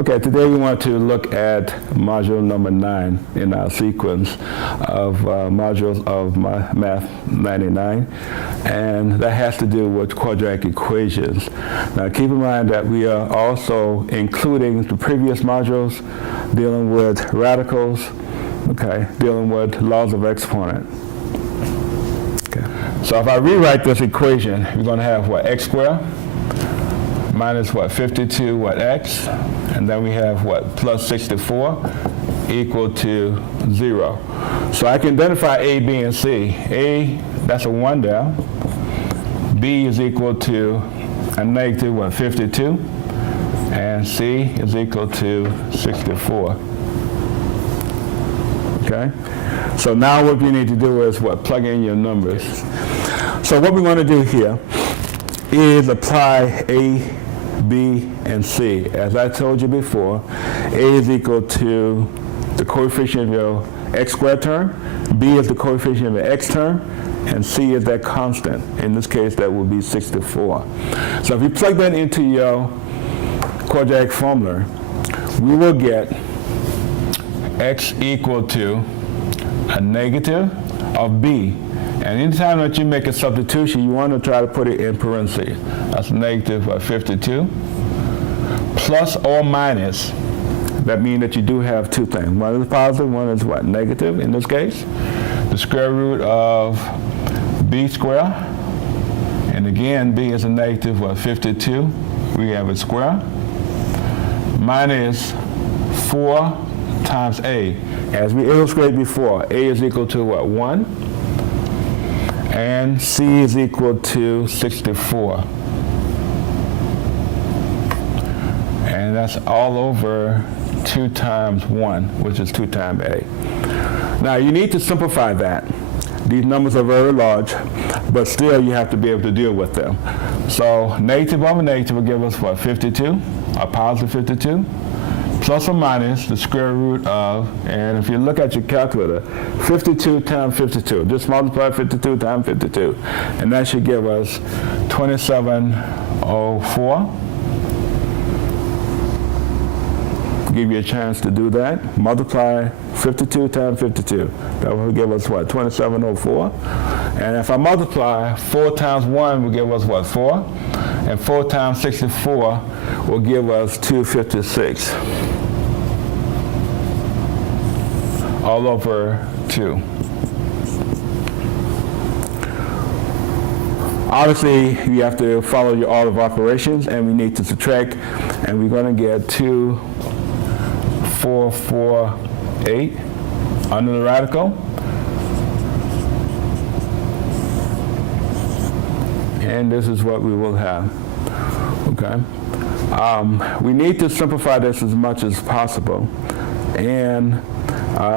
Okay, today we want to look at module number 9 in our sequence of modules of Math 99, and that has to do with quadratic equations. Now keep in mind that we are also including the previous modules dealing with radicals, okay, dealing with laws of exponent. Okay. So if I rewrite this equation, we're going to have what, x squared minus what, 52 what, x, and then we have what, plus 64 equal to 0. So I can identify A, B, and C. A, that's a 1 there. B is equal to a negative what, 52, and C is equal to 64. Okay? So now what you need to do is what, plug in your numbers. So what we want to do here is apply A, B, and C. As I told you before, A is equal to the coefficient of your x squared term, B is the coefficient of your x term, and C is that constant. In this case, that would be 64. So if you plug that into your quadratic formula, we will get x equal to a negative of B. And anytime that you make a substitution, you want to try to put it in parentheses. That's negative 52 plus or minus. That means that you do have two things. One is positive, one is what, negative in this case. The square root of B squared. And again, B is a negative what, 52. We have a square. Minus 4 times A. As we illustrated before, A is equal to what, 1? And C is equal to 64. And that's all over 2 times 1, which is 2 times A. Now you need to simplify that. These numbers are very large, but still you have to be able to deal with them. So negative over negative will give us what, 52, a positive 52, plus or minus the square root of, and if you look at your calculator, 52 times 52. Just multiply 52 times 52. And that should give us 2704. Give you a chance to do that. Multiply 52 times 52. That will give us what, 2704. And if I multiply 4 times 1 will give us what, 4. And 4 times 64 will give us 256. All over 2. Obviously, you have to follow your order of operations, and we need to subtract, and we're going to get 2448 under the radical. And this is what we will have. Okay. We need to simplify this as much as possible. And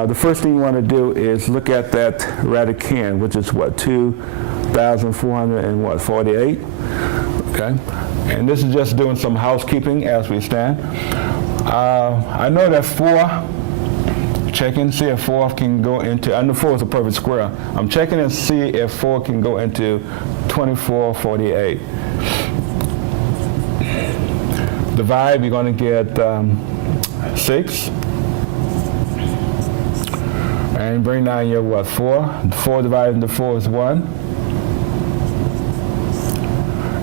the first thing you want to do is look at that radicand, which is what, 2,448. Okay. And this is just doing some housekeeping as we stand. I know that 4, checking, see if 4 can go into, under 4 is a perfect square. I'm checking and see if 4 can go into 2448. Divide, we're going to get 6. And bring down your what, 4. 4 divided into 4 is 1.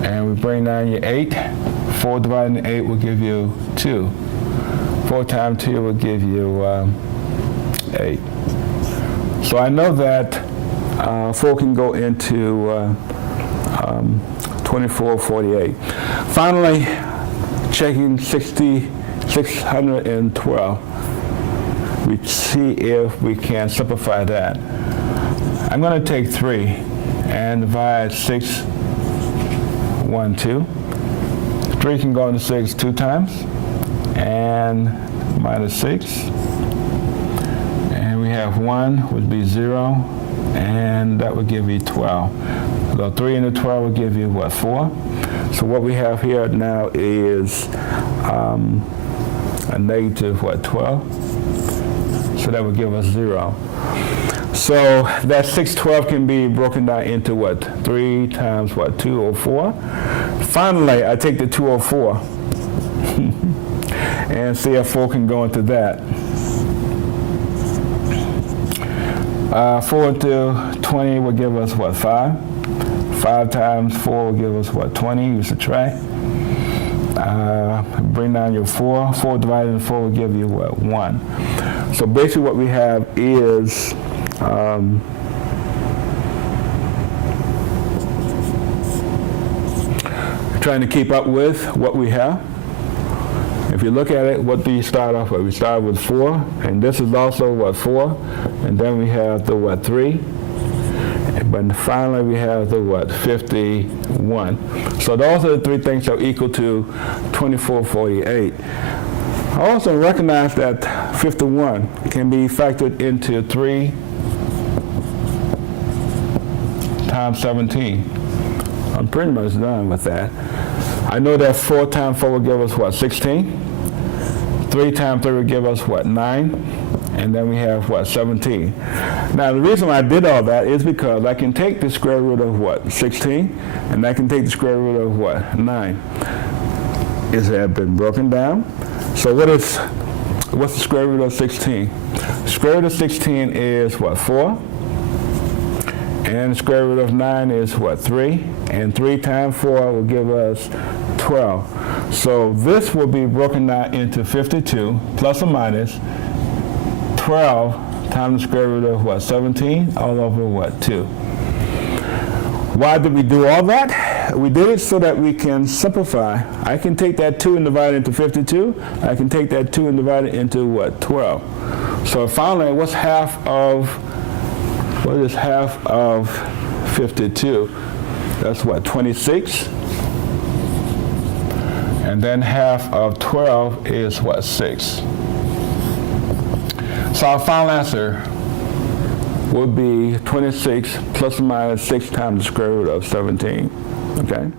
And we bring down your 8. 4 divided into 8 will give you 2. 4 times 2 will give you 8. So I know that 4 can go into 2448. Finally, checking 612. We see if we can simplify that. I'm going to take 3 and divide 6, 1, 2. 3 can go into 6 2 times, and minus 6. And we have 1 would be 0, and that would give you 12. So 3 into 12 will give you what, 4? So what we have here now is a negative what, 12? So that would give us 0. So that 612 can be broken down into what? 3 times what? 204. Finally, I take the 204 and see if 4 can go into that. 4 into 20 will give us what, 5? 5 times 4 will give us what, 20? You subtract. Bring down your 4. 4 divided into 4 will give you what, 1. So basically what we have is trying to keep up with what we have. If you look at it, what do you start off with? We start with 4, and this is also what, 4, and then we have the what, 3, but finally we have the what, 51. So those are the 3 things that are equal to 2448. I also recognize that 51 can be factored into 3 times 17. I'm pretty much done with that. I know that 4 times 4 will give us what, 16? 3 times 3 will give us what, 9? And then we have what, 17. Now the reason why I did all that is because I can take the square root of what, 16? And I can take the square root of what, 9? It has been broken down. So what's the square root of 16? Square root of 16 is what, 4? And the square root of 9 is what, 3? And 3 times 4 will give us 12. So this will be broken down into 52 plus or minus 12 times the square root of what, 17 all over what, 2. Why did we do all that? We did it so that we can simplify. I can take that 2 and divide it into 52. I can take that 2 and divide it into what, 12. So finally, what is half of 52? That's what, 26? And then half of 12 is what, 6? So our final answer would be 26 plus or minus 6 times the square root of 17, okay?